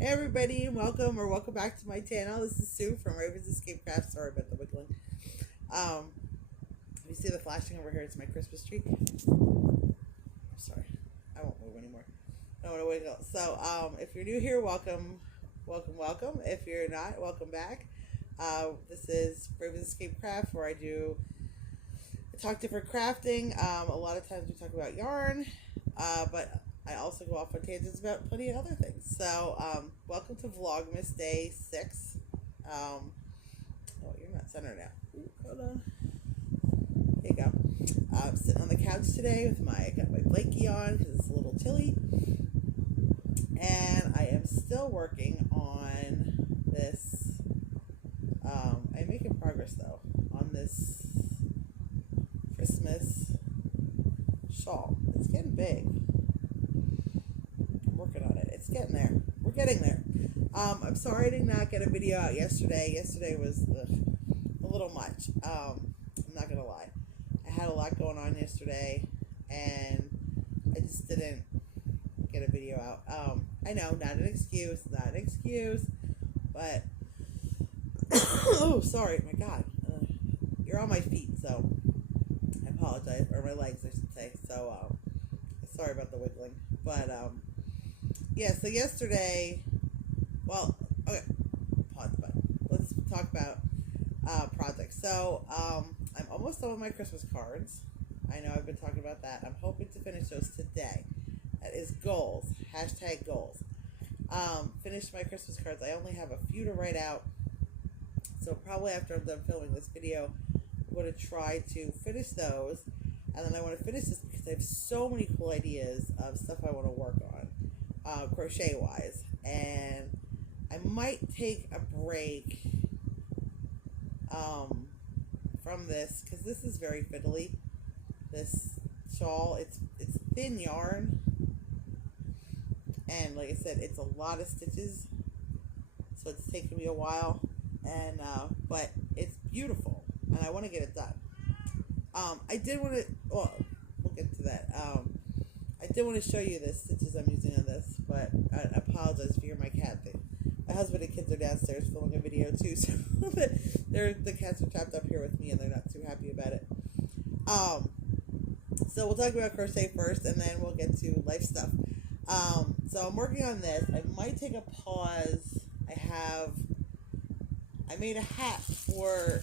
Hey everybody, welcome back to my channel. This is Sue from Raven's Escape Craft. Sorry about the wiggling. You see the flashing over here? It's my Christmas tree. Sorry, I won't move anymore. I don't want to wiggle. So, if you're new here, welcome. If you're not, welcome back. This is Raven's Escape Craft, where I talk different crafting. A lot of times we talk about yarn, but I also go off on tangents about plenty of other things. So, welcome to Vlogmas Day 6. Oh, you're not centered now. Ooh, hold on. There you go. I'm sitting on the couch today with got my blankie on because it's a little chilly. And I am still working on this. I'm making progress though on this Christmas shawl. It's getting big. I'm working on it. It's getting there. We're getting there. I'm sorry I did not get a video out yesterday. Yesterday was a little much. I'm not gonna lie. I had a lot going on yesterday, and I just didn't get a video out. I know, not an excuse, but oh, sorry, my God, you're on my feet, so I apologize, or my legs, I should say. So, sorry about the wiggling, but yeah. So yesterday, well, okay, pause the button. Let's talk about projects. So, I'm almost done with my Christmas cards. I know I've been talking about that. I'm hoping to finish those today. That is goals. Hashtag goals. Finish my Christmas cards. I only have a few to write out. So probably after I'm done filming this video, I'm going to try to finish those. And then I want to finish this because I have so many cool ideas of stuff I want to work on, crochet-wise. And I might take a break from this because this is very fiddly. This shawl, it's thin yarn. And like I said, it's a lot of stitches, so it's taken me a while, and but it's beautiful, and I want to get it done. I did want to, well, we'll get to that. I did want to show you the stitches I'm using on this, but I apologize if you hear my cat thing. My husband and kids are downstairs filming a video too, so the cats are trapped up here with me, and they're not too happy about it. So we'll talk about crochet first, and then we'll get to life stuff. So I'm working on this. I might take a pause. I made a hat for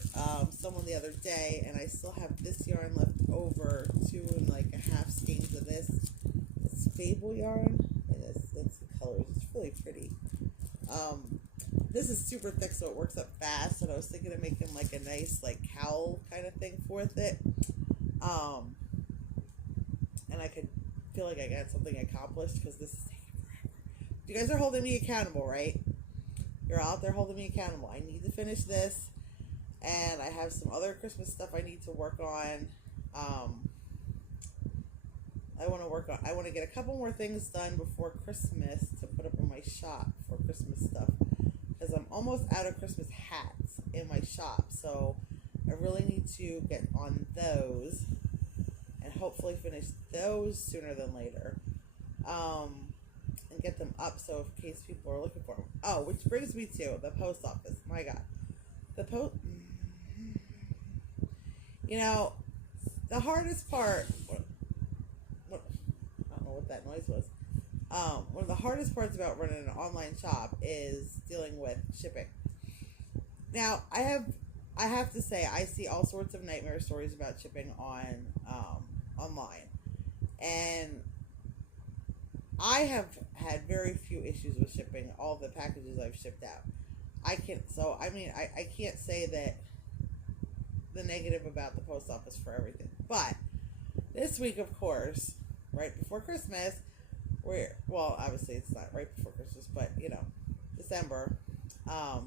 someone the other day, and I still have this yarn left over, 2.5 skeins of this. It's Fable yarn, and it's the colors. It's really pretty. This is super thick, so it works up fast, and I was thinking of making like a nice cowl kind of thing with it. And I could feel like I got something accomplished because this is taking forever. You guys are holding me accountable, right? You're out there holding me accountable. I need to finish this, and I have some other Christmas stuff I need to work on. I want to get a couple more things done before Christmas to put up in my shop for Christmas stuff, because I'm almost out of Christmas hats in my shop, so I really need to get on those and hopefully finish those sooner than later, and get them up so in case people are looking for them. Oh, which brings me to the post office. My God, the hardest part. I don't know what that noise was. One of the hardest parts about running an online shop is dealing with shipping. Now, I have to say, I see all sorts of nightmare stories about shipping online, and I have had very few issues with shipping all the packages I've shipped out. I can't say that the negative about the post office for everything, but this week, of course, right before Christmas, obviously it's not right before Christmas, but December, I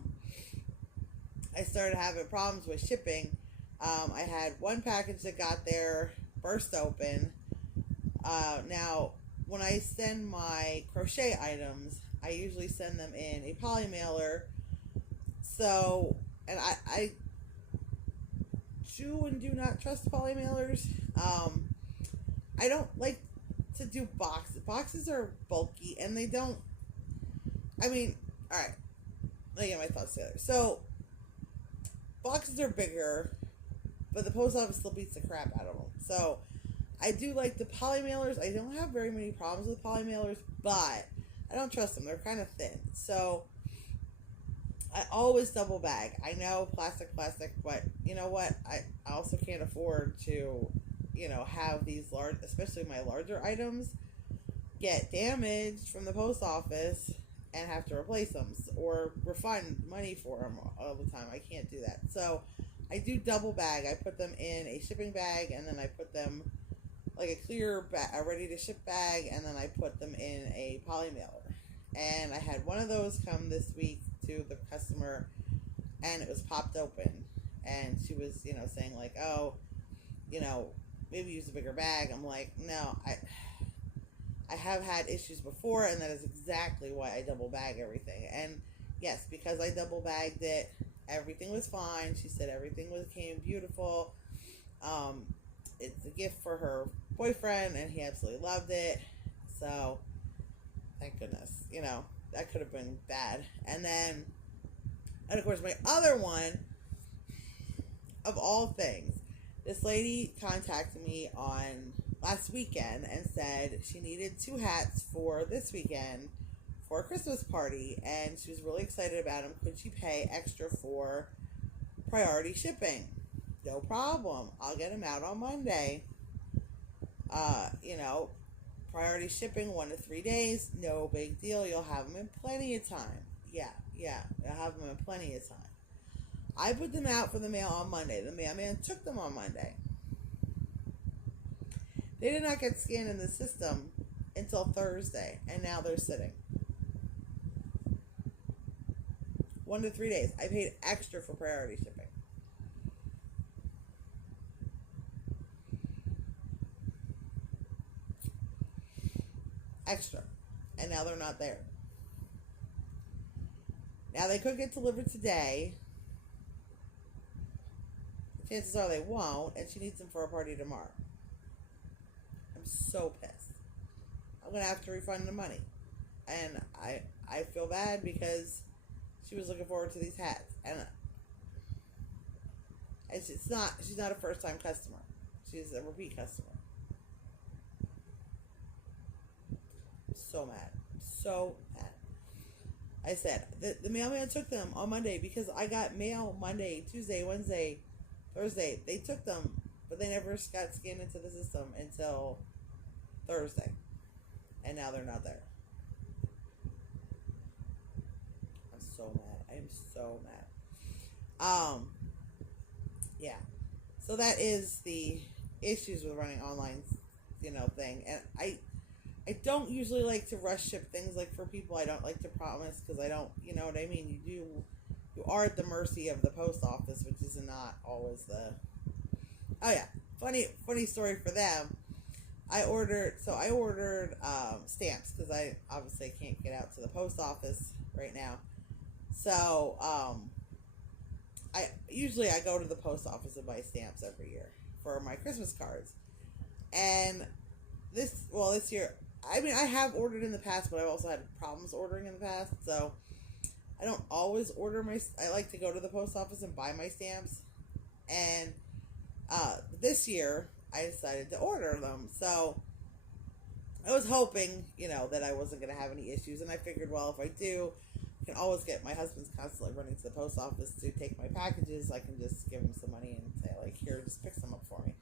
started having problems with shipping. I had one package that got there, burst open. Now, when I send my crochet items, I usually send them in a poly mailer. So, and I do and do not trust poly mailers. I don't like to do boxes. Boxes are bulky, and they don't I mean, all right. Let me get my thoughts together. So, boxes are bigger, but the post office still beats the crap out of them. So, I do like the poly mailers. I don't have very many problems with poly mailers, but I don't trust them. They're kind of thin. So, I always double bag. I know plastic, but you know what? I also can't afford to, have these large, especially my larger items, get damaged from the post office and have to replace them or refund money for them all the time. I can't do that. So I do double bag. I put them in a shipping bag, and then I put them like a clear a ready to ship bag, and then I put them in a poly mailer. And I had one of those come this week to the customer, and it was popped open, and she was saying like, oh, maybe use a bigger bag. I'm like, no, I have had issues before, and that is exactly why I double bag everything. And yes, because I double bagged it, everything was fine. She said everything came beautiful. It's a gift for her boyfriend, and he absolutely loved it. So, thank goodness. That could have been bad. And of course, my other one, of all things, this lady contacted me on last weekend and said she needed 2 hats for this weekend for a Christmas party, and she was really excited about them. Could she pay extra for priority shipping? No problem. I'll get them out on Monday. Priority shipping 1 to 3 days. No big deal. You'll have them in plenty of time. Yeah. You'll have them in plenty of time. I put them out for the mail on Monday. The mailman took them on Monday. They did not get scanned in the system until Thursday, and now they're sitting. 1 to 3 days. I paid extra for priority shipping. Extra. And now they're not there. Now they could get delivered today. Chances are they won't, and she needs them for a party tomorrow. I'm so pissed. I'm going to have to refund the money. And I feel bad because she was looking forward to these hats. And she's not a first time customer. She's a repeat customer. I'm so mad. So mad. I said, the mailman took them on Monday because I got mail Monday, Tuesday, Wednesday, Thursday. They took them, but they never got scanned into the system until Thursday. And now they're not there. I'm so mad. I am so mad. Yeah. So that is the issues with running online, thing. And I don't usually like to rush ship things like for people. I don't like to promise because I don't, you know what I mean? You are at the mercy of the post office, which is not always the... Oh yeah, funny story for them. I ordered stamps because I obviously can't get out to the post office right now. So I go to the post office and buy stamps every year for my Christmas cards. And this year, I mean, I have ordered in the past, but I've also had problems ordering in the past. So I don't always order I like to go to the post office and buy my stamps. And this year, I decided to order them. So I was hoping, that I wasn't going to have any issues. And I figured, well, if I do, I can always get... My husband's constantly running to the post office to take my packages. I can just give him some money and say, like, here, just pick some up for me.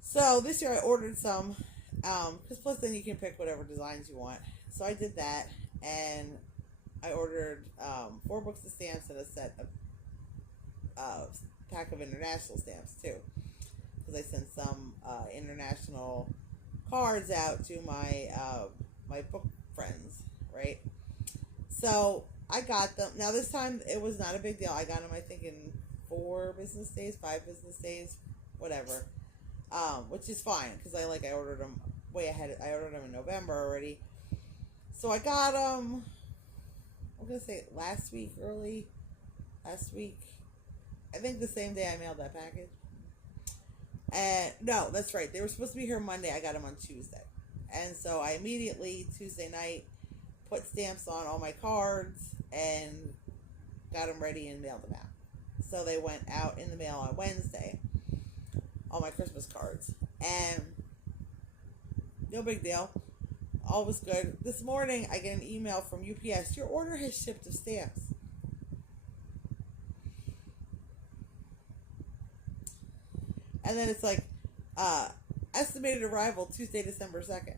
So this year I ordered some, because plus then you can pick whatever designs you want. So I did that, and I ordered 4 books of stamps and a set of pack of international stamps too, because I sent some international cards out to my my book friends, right? So I got them. Now this time it was not a big deal. I got them, I think, in 4 business days, 5 business days, whatever. Which is fine because I ordered them way ahead. I ordered them in November already, so I got them. I'm gonna say last week. I think the same day I mailed that package. And no, that's right. They were supposed to be here Monday. I got them on Tuesday, and so I immediately Tuesday night put stamps on all my cards and got them ready and mailed them out. So they went out in the mail on Wednesday, all my Christmas cards. And no big deal. All was good. This morning, I get an email from UPS. Your order has shipped of stamps. And then it's like, estimated arrival Tuesday, December 2nd.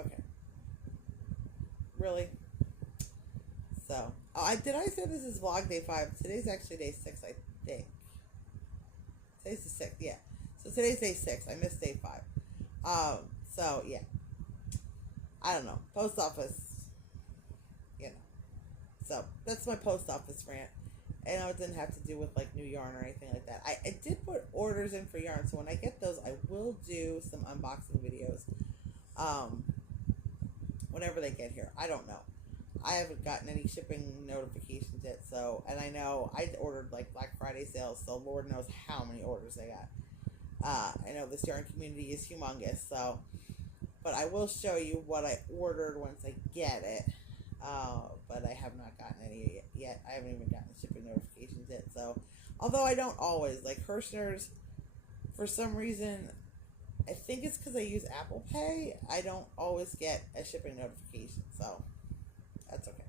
Okay. Really? So, did I say this is vlog day 5? Today's actually day 6, I think. Today's the 6th, yeah. So today's day 6. I missed day 5. So, yeah. I don't know. Post office, you know. So, that's my post office rant. And it didn't have to do with, like, new yarn or anything like that. I did put orders in for yarn, so when I get those, I will do some unboxing videos. Whenever they get here. I don't know. I haven't gotten any shipping notifications yet, so, and I know I ordered, like, Black Friday sales, so Lord knows how many orders I got. I know this yarn community is humongous, so, but I will show you what I ordered once I get it, but I have not gotten any yet. I haven't even gotten shipping notifications yet, so, although I don't always, like, Hirschner's, for some reason, I think it's because I use Apple Pay, I don't always get a shipping notification, so, that's okay.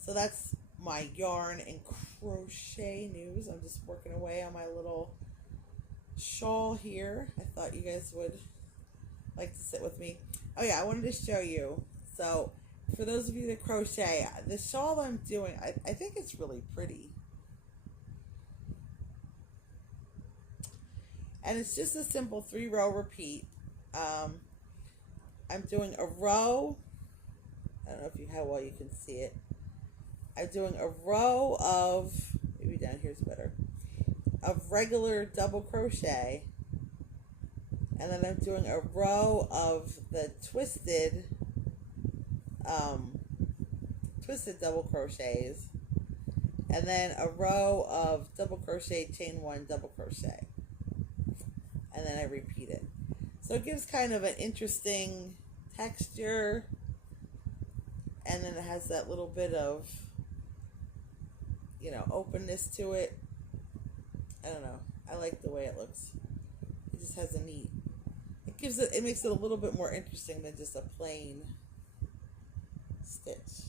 So that's my yarn and crochet news. I'm just working away on my little shawl here. I thought you guys would like to sit with me. Oh yeah, I wanted to show you. So for those of you that crochet, the shawl I'm doing, I think it's really pretty. And it's just a simple 3-row repeat. I'm doing a row. I don't know if how well you can see it. I'm doing a row of, maybe down here's better, of regular double crochet. And then I'm doing a row of the twisted double crochets. And then a row of double crochet, chain 1, double crochet. And then I repeat it. So it gives kind of an interesting texture, and then it has that little bit of, you know, openness to it. I don't know. I like the way it looks. It just has a neat, it makes it a little bit more interesting than just a plain stitch.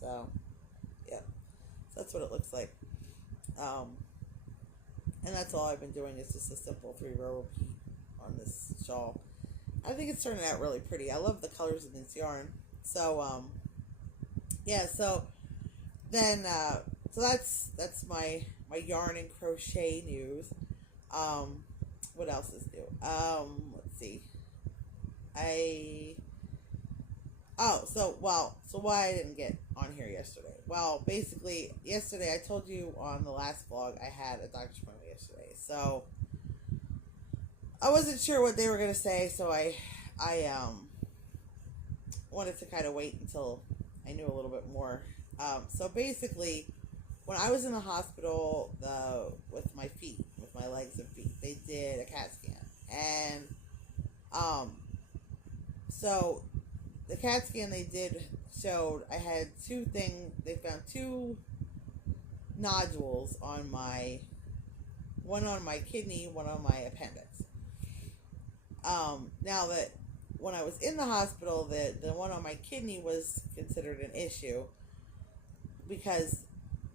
So, yeah. So that's what it looks like. And that's all I've been doing is just a simple 3-row repeat on this shawl. I think it's turning out really pretty. I love the colors in this yarn. So, yeah, so then, so that's my yarn and crochet news. What else is new? Let's see. So why I didn't get on here yesterday? Well, basically, yesterday I told you on the last vlog I had a doctor's appointment yesterday. So I wasn't sure what they were going to say, so I wanted to kind of wait until I knew a little bit more. So basically, when I was in the hospital with my feet, with my legs and feet, they did a CAT scan. And so the CAT scan they did showed I had they found 2 nodules on one on my kidney, one on my appendix. Now that when I was in the hospital, the one on my kidney was considered an issue because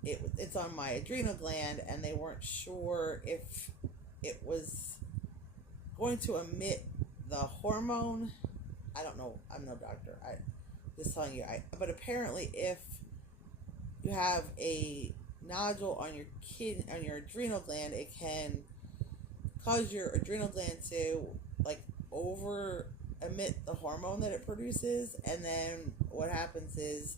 it's on my adrenal gland, and they weren't sure if it was going to emit the hormone. I don't know. I'm no doctor. I'm just telling you. But apparently, if you have a nodule on your adrenal gland, it can cause your adrenal gland to like over emit the hormone that it produces, and then what happens is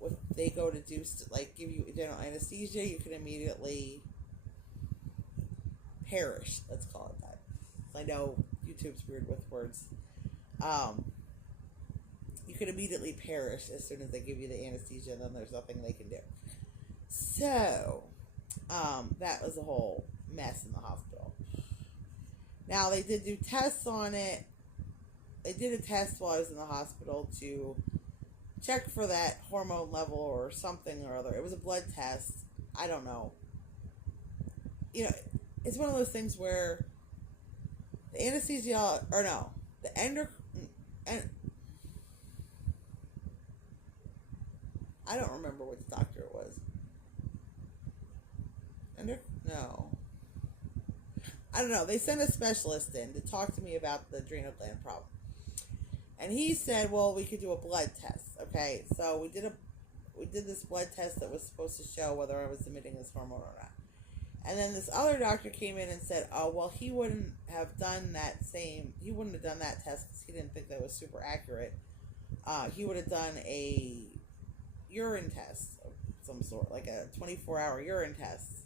if they go to do like give you general anesthesia, you can immediately perish. Let's call it that. I know YouTube's weird with words. You could immediately perish as soon as they give you the anesthesia, and then there's nothing they can do. So that was a whole mess in the hospital. Now, they did do tests on it. They did a test while I was in the hospital to check for that hormone level or something or other. It was a blood test. I don't know. You know, it's one of those things where the anesthesiologist, or no, the I don't remember which doctor it was. No. I don't know. They sent a specialist in to talk to me about the adrenal gland problem. And he said, well, we could do a blood test. Okay, so we did this blood test that was supposed to show whether I was emitting this hormone or not. And then this other doctor came in and said, oh, well, he wouldn't have done that test because he didn't think that was super accurate. He would have done a urine test of some sort, like a 24-hour urine test,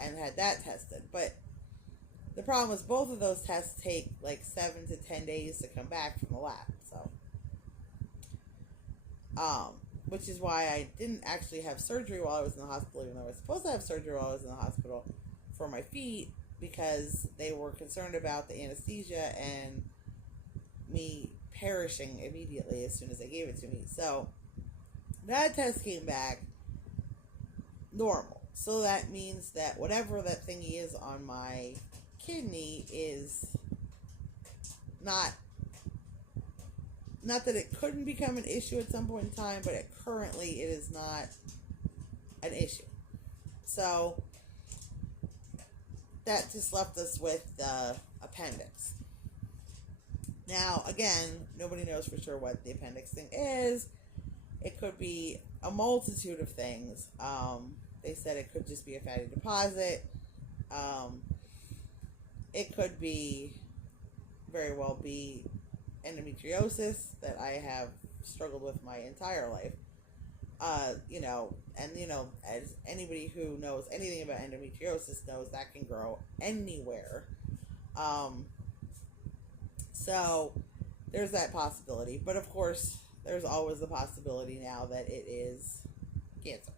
and had that tested. But the problem is both of those tests take like 7 to 10 days to come back from the lab. So, which is why I didn't actually have surgery while I was in the hospital, even though I was supposed to have surgery while I was in the hospital for my feet, because they were concerned about the anesthesia and me perishing immediately as soon as they gave it to me. So that test came back normal. So that means that whatever that thingy is on my kidney is not that it couldn't become an issue at some point in time, but currently it is not an issue. So that just left us with the appendix. Now, again, nobody knows for sure what the appendix thing is. It could be a multitude of things. They said it could just be a fatty deposit. It could very well be endometriosis that I have struggled with my entire life. As anybody who knows anything about endometriosis knows, that can grow anywhere. So there's that possibility. But of course, there's always the possibility now that it is cancer.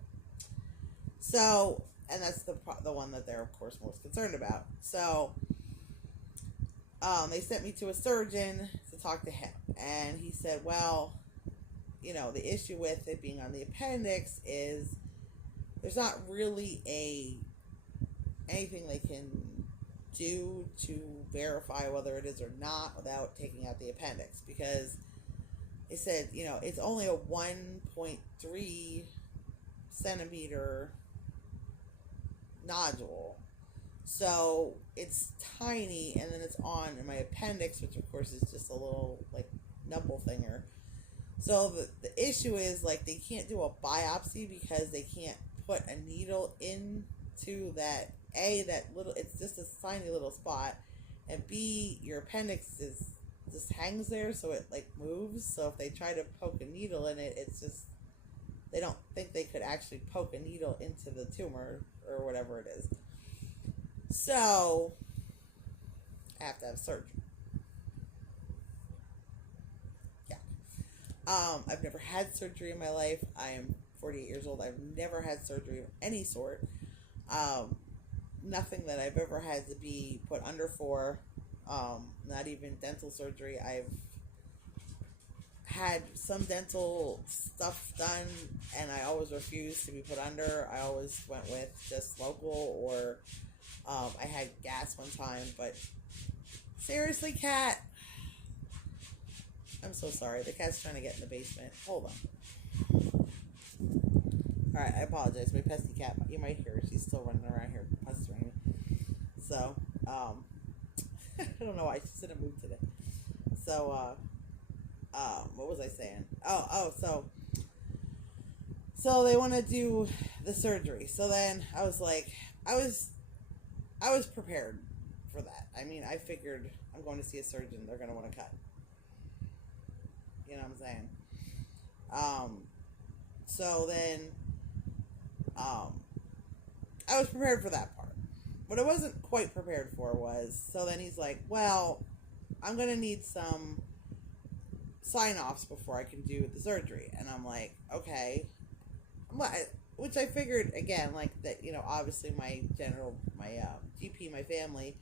So, and that's the one that they're, of course, most concerned about. So, they sent me to a surgeon to talk to him. And he said, well, the issue with it being on the appendix is there's not really anything they can do to verify whether it is or not without taking out the appendix. Because they said, it's only a 1.3 centimeter nodule, so it's tiny, and then it's on in my appendix, which of course is just a little like nubble thinger. So the issue is, like, they can't do a biopsy because they can't put a needle into that little, it's just a tiny little spot, and B, your appendix just hangs there, so it like moves. So if they try to poke a needle in it, it's just, they don't think they could actually poke a needle into the tumor or whatever it is. So I have to have surgery. Yeah. I've never had surgery in my life. I am 48 years old. I've never had surgery of any sort. Nothing that I've ever had to be put under for. Not even dental surgery. I've had some dental stuff done, and I always refused to be put under. I always went with just local, or I had gas one time. But seriously, cat, I'm so sorry. The cat's trying to get in the basement. Hold on. Alright, I apologize. My pesky cat, you might hear her. She's still running around here pestering me. So, I don't know why she's in a mood today. So, what was I saying? So they want to do the surgery. So then I was like, I was prepared for that. I mean, I figured I'm going to see a surgeon. They're going to want to cut. You know what I'm saying? So then, I was prepared for that part. What I wasn't quite prepared for was, so then he's like, well, I'm going to need some sign-offs before I can do the surgery. And I'm like, okay. Which I figured, again, like that, obviously my GP, my family,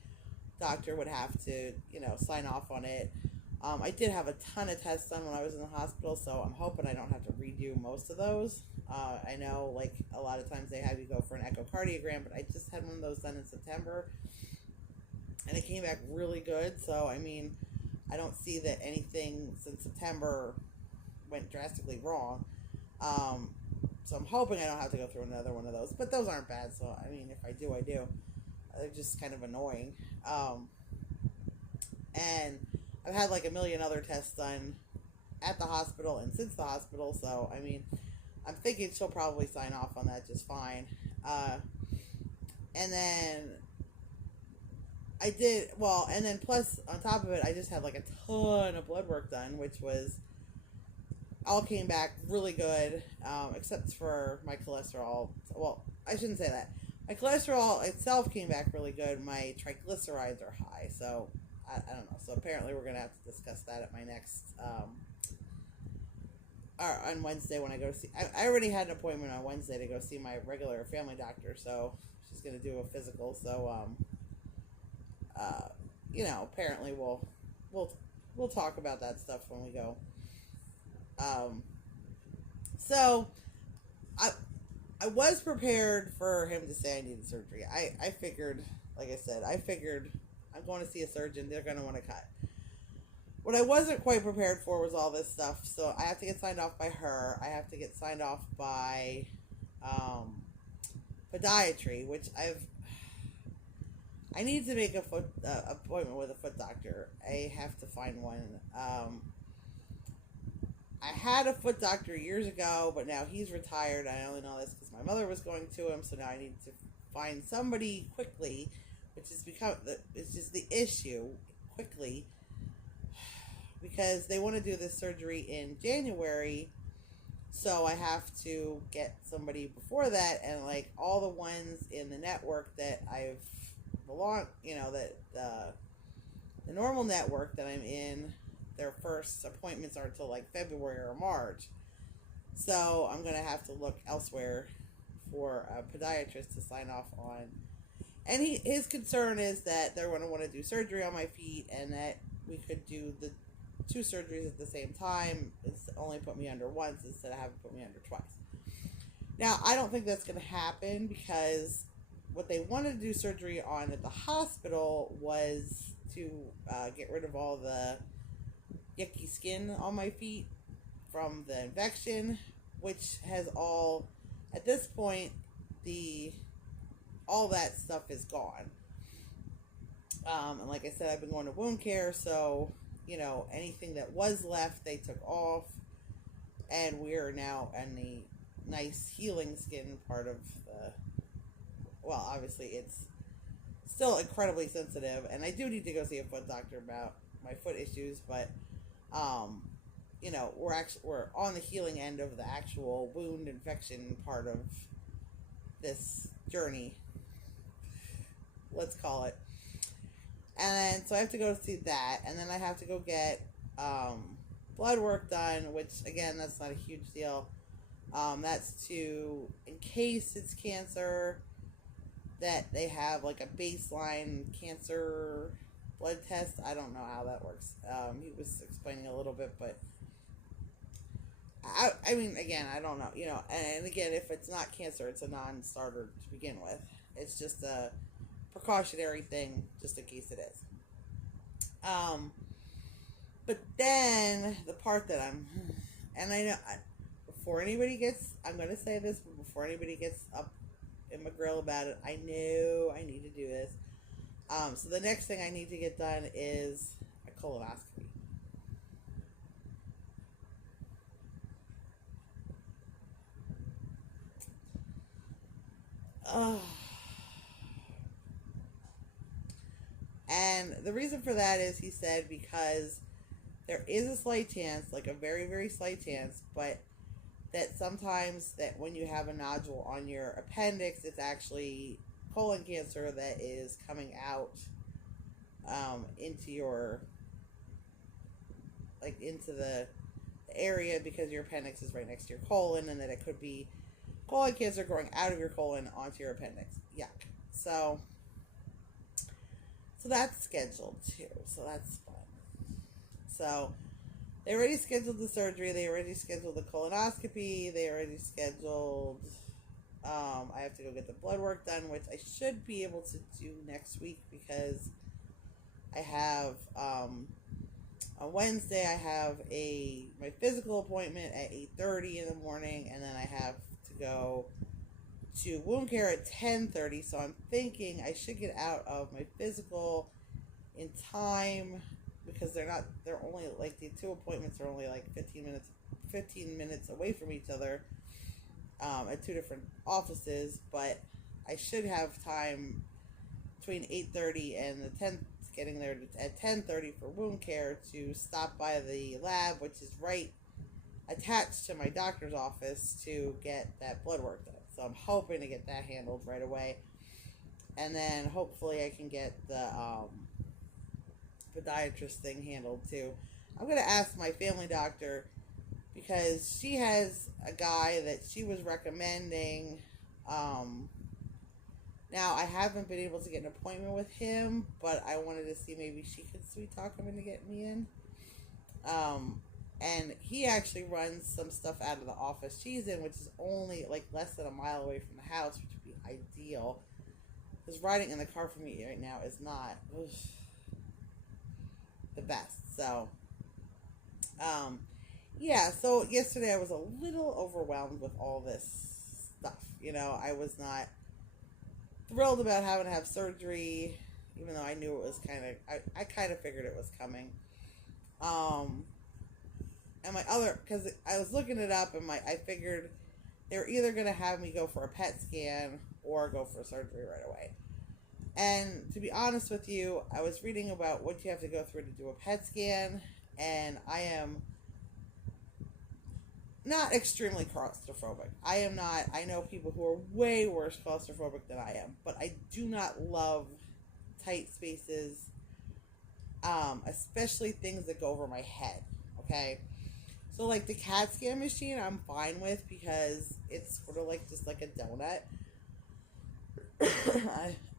doctor would have to, sign off on it. I did have a ton of tests done when I was in the hospital, so I'm hoping I don't have to redo most of those. I know, like, a lot of times they have you go for an echocardiogram, but I just had one of those done in September, and it came back really good. So, I mean, I don't see that anything since September went drastically wrong. So I'm hoping I don't have to go through another one of those. But those aren't bad, so, I mean, if I do, I do. They're just kind of annoying. And I've had like a million other tests done at the hospital and since the hospital, so, I mean, I'm thinking she'll probably sign off on that just fine. And then and then plus, on top of it, I just had like a ton of blood work done, which was, all came back really good, except for my cholesterol. Well, I shouldn't say that. My cholesterol itself came back really good. My triglycerides are high, so I don't know. So apparently we're going to have to discuss that at my next, or on Wednesday when I go see, I already had an appointment on Wednesday to go see my regular family doctor, so she's going to do a physical, so, apparently we'll talk about that stuff when we go. So I was prepared for him to say I needed surgery. I figured, like I said, I'm going to see a surgeon. They're going to want to cut. What I wasn't quite prepared for was all this stuff. So I have to get signed off by her. I have to get signed off by podiatry, which I need to make a foot appointment with a foot doctor. I have to find one. I had a foot doctor years ago, but now he's retired. I only know this because my mother was going to him, so now I need to find somebody quickly, which is it's just the issue quickly, because they want to do this surgery in January, so I have to get somebody before that, and like all the ones in the network that I've belonged, that the normal network that I'm in, their first appointments are until like February or March. So I'm going to have to look elsewhere for a podiatrist to sign off on. And his concern is that they're going to want to do surgery on my feet, and that we could do the 2 surgeries at the same time. It's only put me under once instead of having put me under twice. Now, I don't think that's going to happen, because what they wanted to do surgery on at the hospital was to get rid of all the yucky skin on my feet from the infection, which has all, at this point, all that stuff is gone. And like I said, I've been going to wound care, so, anything that was left, they took off, and we're now in the nice healing skin part of well, obviously it's still incredibly sensitive, and I do need to go see a foot doctor about my foot issues, but we're on the healing end of the actual wound infection part of this journey, let's call it. And then, so I have to go see that, and then I have to go get blood work done, which, again, that's not a huge deal. That's to, in case it's cancer, that they have like a baseline cancer blood test. I don't know how that works. He was explaining a little bit, but I mean, again, I don't know, and again, if it's not cancer, it's a non-starter to begin with. It's just a precautionary thing, just in case it is. But then the part that and I know, before anybody gets, I'm going to say this, but before anybody gets up in my grill about it, I know I need to do this. So the next thing I need to get done is a colonoscopy. And the reason for that is, he said, because there is a slight chance, like a very, very slight chance, but that sometimes that when you have a nodule on your appendix, it's actually colon cancer that is coming out into your, like, into the area, because your appendix is right next to your colon, and that it could be colon cancer growing out of your colon onto your appendix. Yuck. So So that's scheduled too. So that's fun. So they already scheduled the surgery. They already scheduled the colonoscopy. They already scheduled. I have to go get the blood work done, which I should be able to do next week because I have on Wednesday I have my physical appointment at 8:30 in the morning, and then I have to go to wound care at 10:30. So I'm thinking I should get out of my physical in time because they're only like the two appointments are only like 15 minutes away from each other at two different offices, but I should have time between 8:30 and the 10 getting there at 10:30 for wound care to stop by the lab, which is right attached to my doctor's office, to get that blood work done. So I'm hoping to get that handled right away, and then hopefully I can get the podiatrist thing handled too. I'm going to ask my family doctor because she has a guy that she was recommending. Now, I haven't been able to get an appointment with him, but I wanted to see maybe she could sweet talk him into getting me in. And he actually runs some stuff out of the office she's in, which is only like less than a mile away from the house, which would be ideal. Because riding in the car for me right now is not the best. So, yeah, so yesterday I was a little overwhelmed with all this stuff. I was not thrilled about having to have surgery, even though I knew it was I kind of figured it was coming. And because I was looking it up, and I figured they were either going to have me go for a PET scan or go for surgery right away. And to be honest with you, I was reading about what you have to go through to do a PET scan, and I am not extremely claustrophobic. I am not. I know people who are way worse claustrophobic than I am, but I do not love tight spaces, especially things that go over my head, okay? So, like, the CAT scan machine, I'm fine with because it's sort of like just like a donut.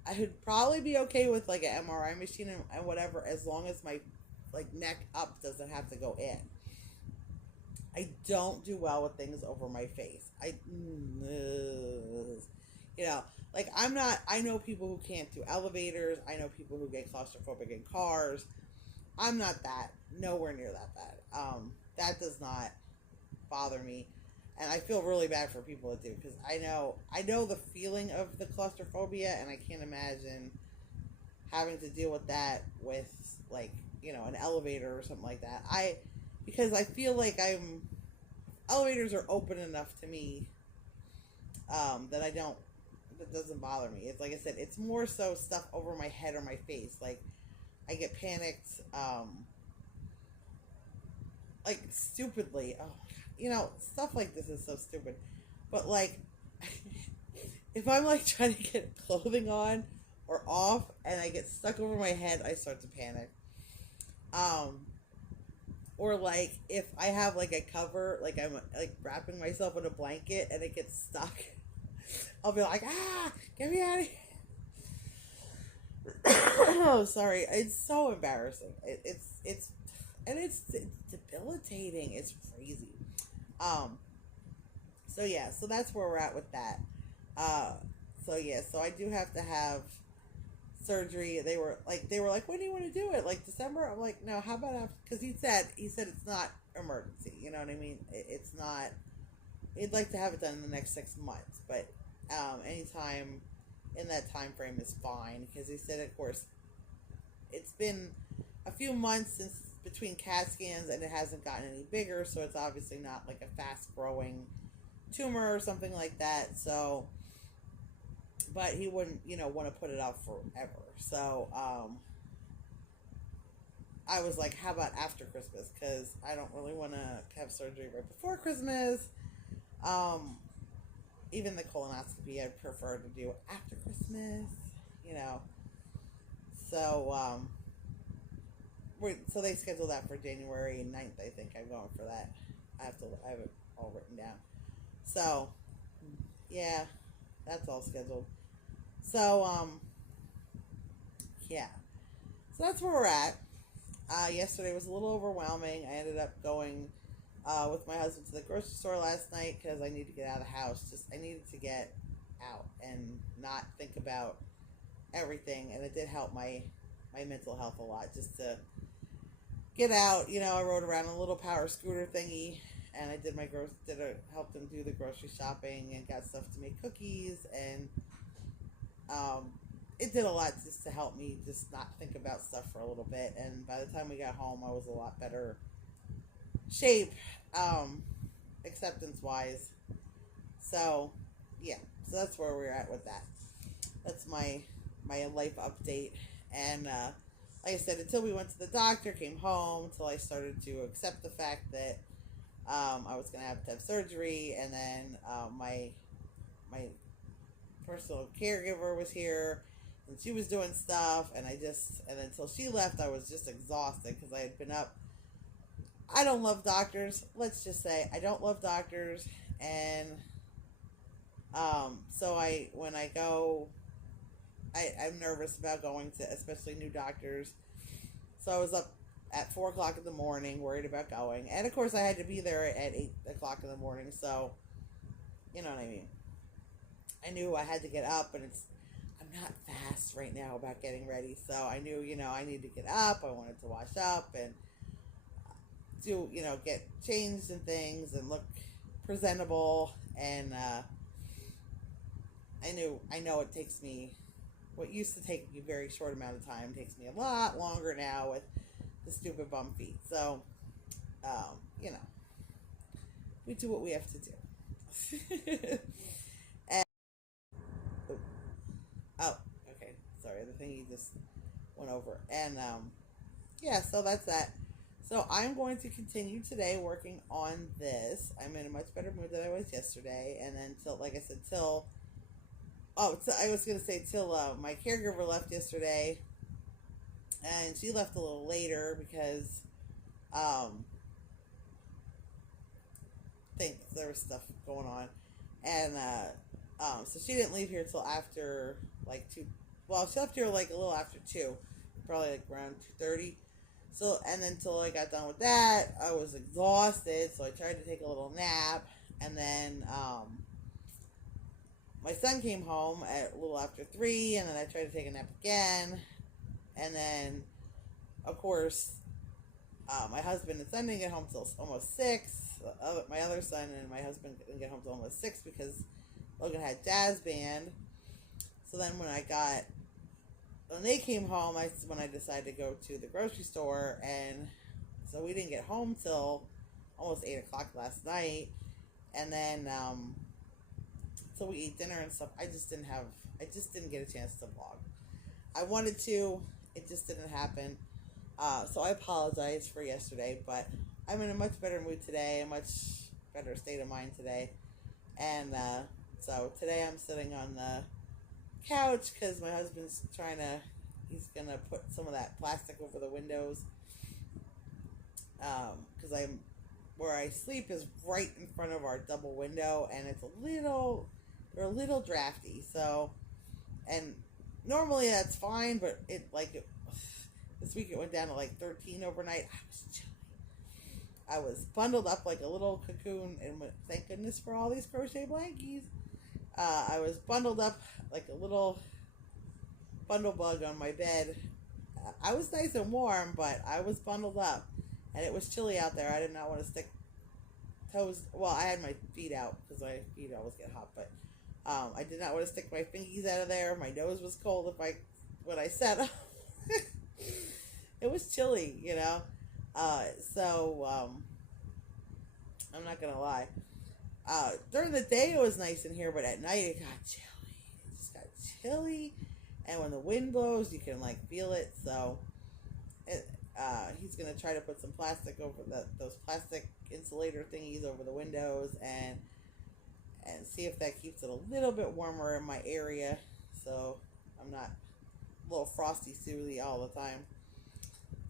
I would probably be okay with, like, an MRI machine and whatever, as long as my, like, neck up doesn't have to go in. I don't do well with things over my face. Like, I know people who can't do elevators. I know people who get claustrophobic in cars. I'm not that, nowhere near that bad. That does not bother me. And I feel really bad for people that do, because I know the feeling of the claustrophobia, and I can't imagine having to deal with that with, like, an elevator or something like that. Because I feel like elevators are open enough to me that doesn't bother me. It's like I said, it's more so stuff over my head or my face. Like, I get panicked, like, stupidly. Stuff like this is so stupid. But, like, if I'm, like, trying to get clothing on or off and I get stuck over my head, I start to panic. Or, like, if I have, like, a cover, like, I'm, like, wrapping myself in a blanket and it gets stuck, I'll be like, get me out of here. Oh, sorry. It's so embarrassing. It's debilitating. It's crazy. So that's where we're at with that. So I do have to have surgery. They were like, when do you want to do it? Like, December? I'm like, no, how about after? Because he said it's not emergency. You know what I mean? It's not. He'd like to have it done in the next 6 months, but anytime in that time frame is fine. Because he said, of course, it's been a few months since between CAT scans, and it hasn't gotten any bigger, so it's obviously not like a fast growing tumor or something like that. So, but he wouldn't, want to put it off forever. So, I was like, how about after Christmas? Because I don't really want to have surgery right before Christmas. Even the colonoscopy, I'd prefer to do after Christmas, So, so they scheduled that for January 9th, I think. I'm going for that. I have it all written down. So, yeah, that's all scheduled. So, yeah. So that's where we're at. Yesterday was a little overwhelming. I ended up going with my husband to the grocery store last night because I need to get out of the house. I needed to get out and not think about everything, and it did help my mental health a lot just to get out. I rode around a little power scooter thingy, and I did helped him do the grocery shopping and got stuff to make cookies, and it did a lot just to help me just not think about stuff for a little bit. And by the time we got home, I was a lot better shape, acceptance wise. So yeah, so that's where we're at with that. That's my life update. And like I said, until we went to the doctor, came home, until I started to accept the fact that I was going to have surgery, and then my personal caregiver was here, and she was doing stuff, and then until she left, I was just exhausted because I had been up. I don't love doctors. Let's just say I don't love doctors, and so when I go, I'm nervous about going to, especially new doctors. So I was up at 4 o'clock in the morning, worried about going, and of course I had to be there at 8 o'clock in the morning. So, you know what I mean. I knew I had to get up, and I'm not fast right now about getting ready. So I knew, I need to get up. I wanted to wash up and do, get changed and things and look presentable. And I know it takes me, what used to take me a very short amount of time takes me a lot longer now with the stupid bum feet. So, we do what we have to do. And, oh, okay. Sorry, the thingy just went over. And, yeah, so that's that. So I'm going to continue today working on this. I'm in a much better mood than I was yesterday. And then till my caregiver left yesterday, and she left a little later because I think there was stuff going on, and so she didn't leave here till after 2. Well, she left here a little after 2, probably around 2:30. So, and then until I got done with that, I was exhausted, so I tried to take a little nap, and then my son came home at a little after 3, and then I tried to take a nap again. And then, of course, my husband and son didn't get home till almost 6. My other son and my husband didn't get home till almost 6 because Logan had jazz band. So then when they came home, when I decided to go to the grocery store, and so we didn't get home till almost 8 o'clock last night. And then, so we ate dinner and stuff. I just didn't get a chance to vlog. I wanted to, it just didn't happen. So I apologize for yesterday, but I'm in a much better mood today, a much better state of mind today. And so today I'm sitting on the couch because my husband's he's going to put some of that plastic over the windows. Because where I sleep is right in front of our double window, and they're a little drafty. So, and normally that's fine, but this week it went down to 13 overnight. I was chilly. I was bundled up like a little cocoon, and thank goodness for all these crochet blankies. I was bundled up like a little bundle bug on my bed. I was nice and warm, but I was bundled up, and it was chilly out there. I did not want to stick toes. Well, I had my feet out because my feet always get hot, but I did not want to stick my fingies out of there. My nose was cold when I sat up. It was chilly, so I'm not gonna lie. During the day it was nice in here, but at night it got chilly. It just got chilly, and when the wind blows, you can feel it. So, he's gonna try to put some plastic over those plastic insulator thingies over the windows, and see if that keeps it a little bit warmer in my area, so I'm not a little frosty Susie all the time.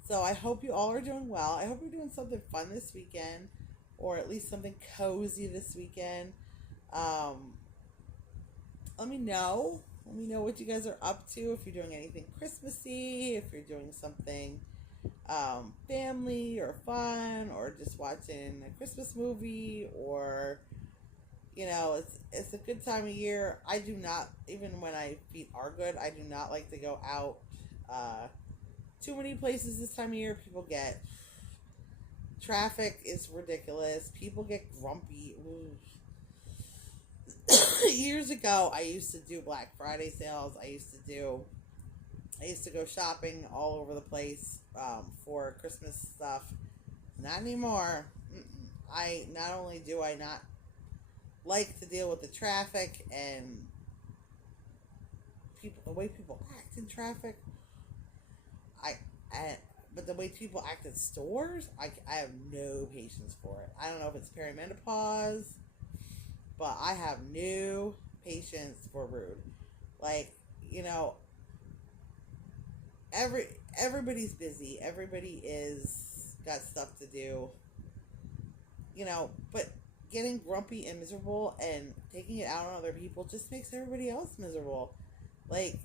So I hope you all are doing well. I hope you're doing something fun this weekend, or at least something cozy this weekend. Let me know what you guys are up to, if you're doing anything Christmassy, family, if you're doing something family or fun, or just watching a Christmas movie, or it's a good time of year. I do not, even when I feet are good, I do not like to go out too many places this time of year. People get traffic is ridiculous. People get grumpy. Years ago, I used to do Black Friday sales. I used to go shopping all over the place for Christmas stuff. Not anymore. I not only do I not like to deal with the traffic and the way people act in traffic. But the way people act at stores, I have no patience for it. I don't know if it's perimenopause, but I have no patience for rude. Like, everybody's busy. Everybody is got stuff to do. But getting grumpy and miserable and taking it out on other people just makes everybody else miserable. Like,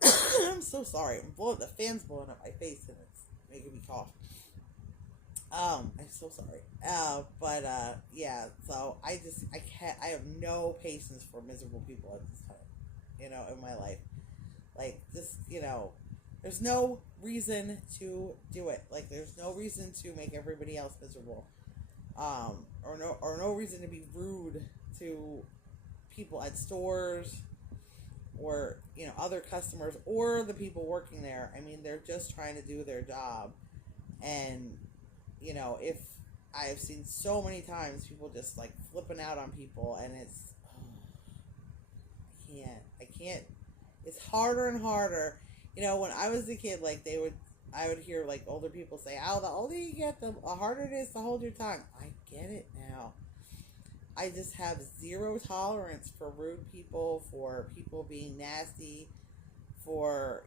I'm so sorry. The fan's blowing up my face and it's making me cough. I'm so sorry. Yeah, so I have no patience for miserable people at this time, in my life. Like, there's no reason to do it. Like, there's no reason to make everybody else miserable. Or no reason to be rude to people at stores, or other customers, or the people working there. I mean, they're just trying to do their job. And if I have seen so many times people just like flipping out on people, and it's I can't. It's harder and harder. When I was a kid, like I would hear like older people say, "Oh, the older you get, the harder it is to hold your tongue." I get it now. I just have zero tolerance for rude people, for people being nasty, for,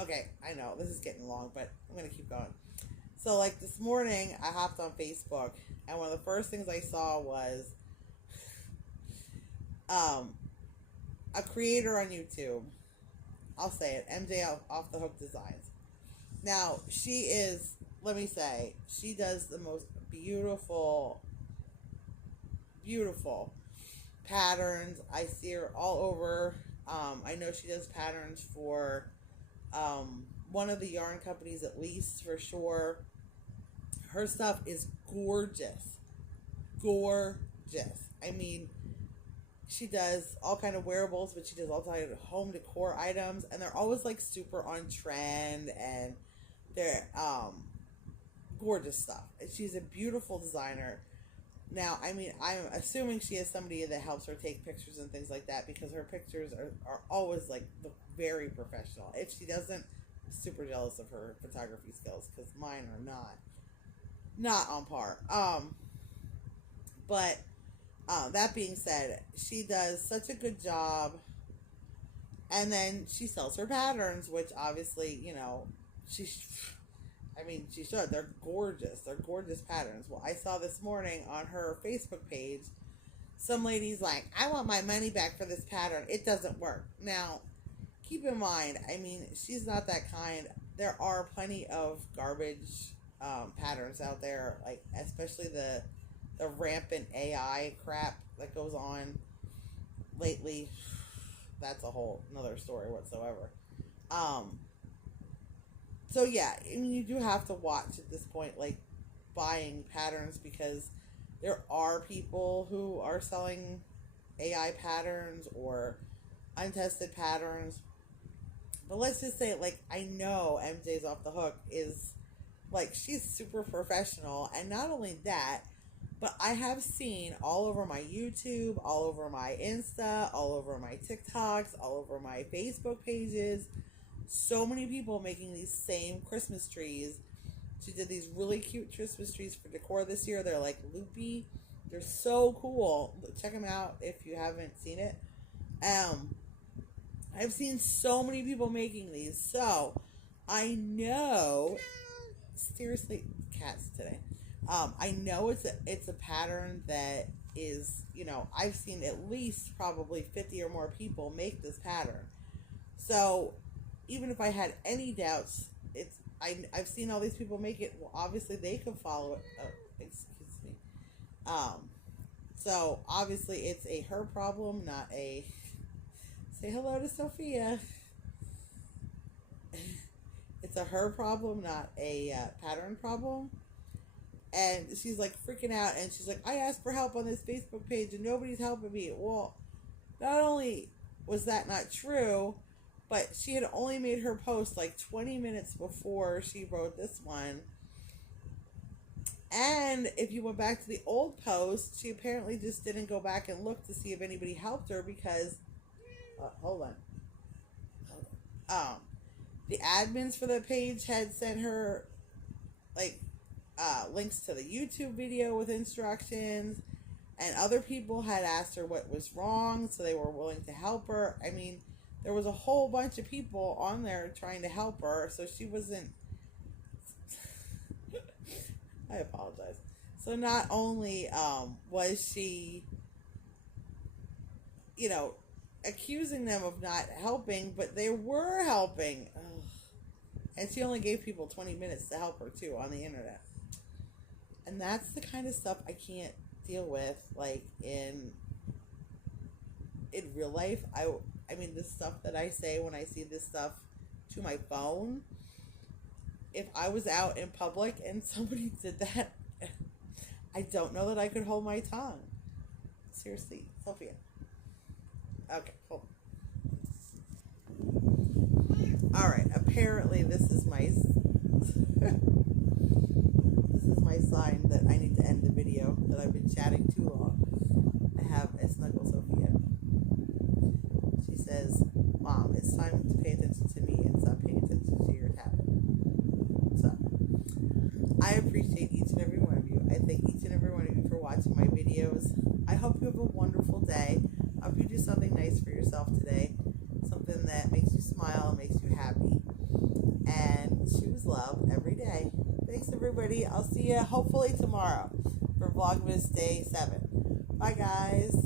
okay, I know, this is getting long, but I'm going to keep going. So, like, this morning, I hopped on Facebook, and one of the first things I saw was a creator on YouTube. I'll say it, MJ Off the Hook Designs. Now, she is, let me say, she does the most beautiful patterns. I see her all over. I know she does patterns for one of the yarn companies, at least, for sure. Her stuff is gorgeous. I mean, she does all kind of wearables, but she does all kind of home decor items, and they're always like super on trend, and they're gorgeous stuff. She's a beautiful designer. Now, I mean, I'm assuming she has somebody that helps her take pictures and things like that, because her pictures are always like very professional. If she doesn't, I'm super jealous of her photography skills, because mine are not on par. But that being said, she does such a good job, and then she sells her patterns, which obviously, she should. They're gorgeous. They're gorgeous patterns. Well, I saw this morning on her Facebook page, some lady's like, "I want my money back for this pattern. It doesn't work." Now, keep in mind, I mean, she's not that kind. There are plenty of garbage patterns out there, like especially the rampant AI crap that goes on lately. That's a whole another story whatsoever. So yeah, I mean, you do have to watch at this point, like, buying patterns, because there are people who are selling AI patterns or untested patterns. But let's just say, like, I know MJ's Off the Hook is, like, she's super professional, and not only that, but I have seen all over my YouTube, all over my Insta, all over my TikToks, all over my Facebook pages, so many people making these same Christmas trees. She did these really cute Christmas trees for decor this year. They're like loopy. They're so cool. Check them out if you haven't seen it. I've seen so many people making these. So I know, seriously, cats today. I know it's a pattern that is, I've seen at least probably 50 or more people make this pattern. So even if I had any doubts, I've seen all these people make it. Well, obviously they could follow it. Oh, excuse me. So obviously it's a her problem, not a. Say hello to Sophia. It's a her problem, not a pattern problem. And she's like freaking out, and she's like, I asked for help on this Facebook page and nobody's helping me. Well, not only was that not true, but she had only made her post like 20 minutes before she wrote this one. And if you went back to the old post, she apparently just didn't go back and look to see if anybody helped her because, hold on. The admins for the page had sent her like links to the YouTube video with instructions, and other people had asked her what was wrong, so they were willing to help her. I mean, there was a whole bunch of people on there trying to help her, so she wasn't. I apologize. So not only was she, accusing them of not helping, but they were helping. Ugh. And she only gave people 20 minutes to help her too on the internet. And that's the kind of stuff I can't deal with, like in real life. I mean, the stuff that I say when I see this stuff to my phone, if I was out in public and somebody did that, I don't know that I could hold my tongue. Seriously, Sophia. Okay, hold on. Alright, apparently this is my sign that I need to end the video, that I've been chatting too long. I have a snuggle Sophia. She says, Mom, it's time to pay attention to me and stop paying attention to your tablet. So, I appreciate each and every one of you. I thank each and every one of you for watching my videos. I hope you have a wonderful day. I hope you do something nice for yourself today. Something that makes you smile, makes you happy. And choose love every day. Thanks, everybody. I'll see you hopefully tomorrow for Vlogmas Day 7. Bye, guys.